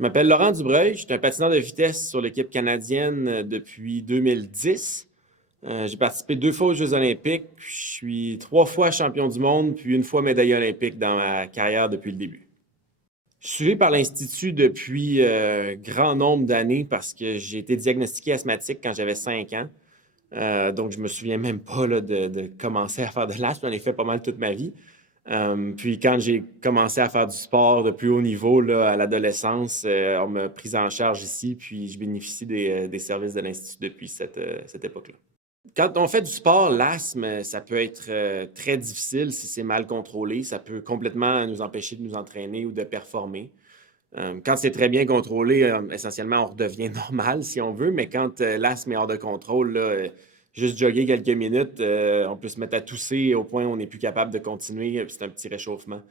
Je m'appelle Laurent Dubreuil, je suis un patineur de vitesse sur l'équipe canadienne depuis 2010. J'ai participé 2 fois aux Jeux olympiques, je suis 3 fois champion du monde, puis 1 fois médaillé olympique dans ma carrière depuis le début. Je suis suivi par l'Institut depuis grand nombre d'années parce que j'ai été diagnostiqué asthmatique quand j'avais 5 ans. Donc, je me souviens même pas là, de commencer à faire de l'asthme. J'en ai fait pas mal toute ma vie. Puis quand j'ai commencé à faire du sport de plus haut niveau là, à l'adolescence, on m'a pris en charge ici, puis je bénéficie des services de l'Institut depuis cette époque-là. Quand on fait du sport, l'asthme, ça peut être très difficile si c'est mal contrôlé. Ça peut complètement nous empêcher de nous entraîner ou de performer. Quand c'est très bien contrôlé, essentiellement, on redevient normal si on veut, mais quand l'asthme est hors de contrôle, là, juste jogger quelques minutes, on peut se mettre à tousser au point où on n'est plus capable de continuer, puis c'est un petit réchauffement.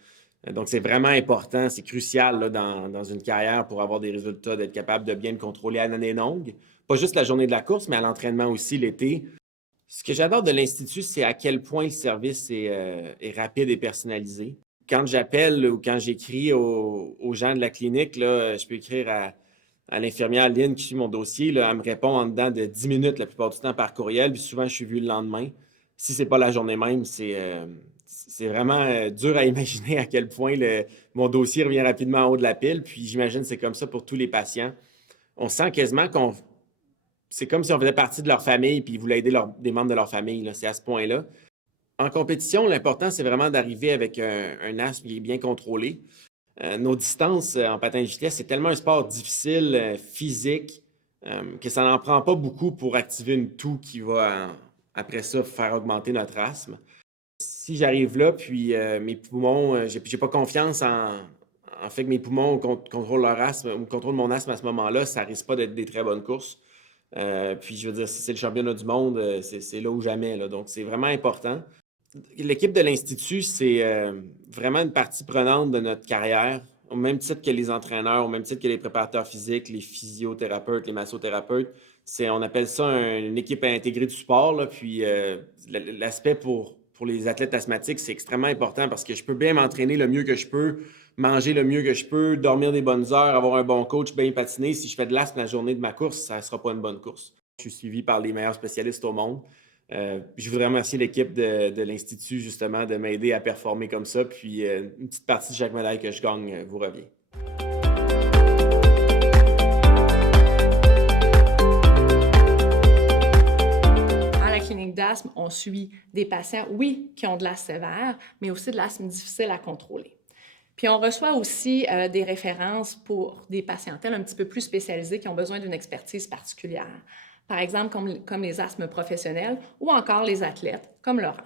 Donc, c'est vraiment important, c'est crucial là, dans une carrière pour avoir des résultats, d'être capable de bien le contrôler à l'année longue. Pas juste la journée de la course, mais à l'entraînement aussi l'été. Ce que j'adore de l'Institut, c'est à quel point le service est rapide et personnalisé. Quand j'appelle ou quand j'écris aux gens de la clinique, là, je peux écrire à l'infirmière Lynn qui suit mon dossier. Là, elle me répond en dedans de 10 minutes la plupart du temps par courriel, puis souvent je suis vu le lendemain. Si c'est pas la journée même, c'est vraiment dur à imaginer à quel point mon dossier revient rapidement en haut de la pile. Puis j'imagine que c'est comme ça pour tous les patients. On sent quasiment qu'on c'est comme si on faisait partie de leur famille puis ils voulaient aider des membres de leur famille. Là. C'est à ce point-là. En compétition, l'important, c'est vraiment d'arriver avec un asthme qui est bien contrôlé. Nos distances en patin de vitesse, c'est tellement un sport difficile, physique, que ça n'en prend pas beaucoup pour activer une toux qui va, après ça, faire augmenter notre asthme. Si j'arrive là, puis mes poumons, j'ai pas confiance en fait que mes poumons contrôlent leur asthme ou contrôlent mon asthme à ce moment-là, ça risque pas d'être des très bonnes courses. Puis je veux dire, si c'est le championnat du monde, c'est là ou jamais. Là. Donc, c'est vraiment important. L'équipe de l'Institut, c'est vraiment une partie prenante de notre carrière, au même titre que les entraîneurs, au même titre que les préparateurs physiques, les physiothérapeutes, les massothérapeutes. On appelle ça une équipe intégrée du sport. Là, puis l'aspect pour les athlètes asthmatiques, c'est extrêmement important parce que je peux bien m'entraîner le mieux que je peux, manger le mieux que je peux, dormir des bonnes heures, avoir un bon coach, bien patiner. Si je fais de l'asthme la journée de ma course, ça ne sera pas une bonne course. Je suis suivi par les meilleurs spécialistes au monde. Je voudrais remercier l'équipe de l'Institut, justement, de m'aider à performer comme ça. Puis une petite partie de chaque médaille que je gagne vous revient. À la clinique d'asthme, on suit des patients, oui, qui ont de l'asthme sévère, mais aussi de l'asthme difficile à contrôler. Puis on reçoit aussi des références pour des patientèles un petit peu plus spécialisées qui ont besoin d'une expertise particulière. Par exemple, comme les asthmes professionnels ou encore les athlètes, comme Laurent.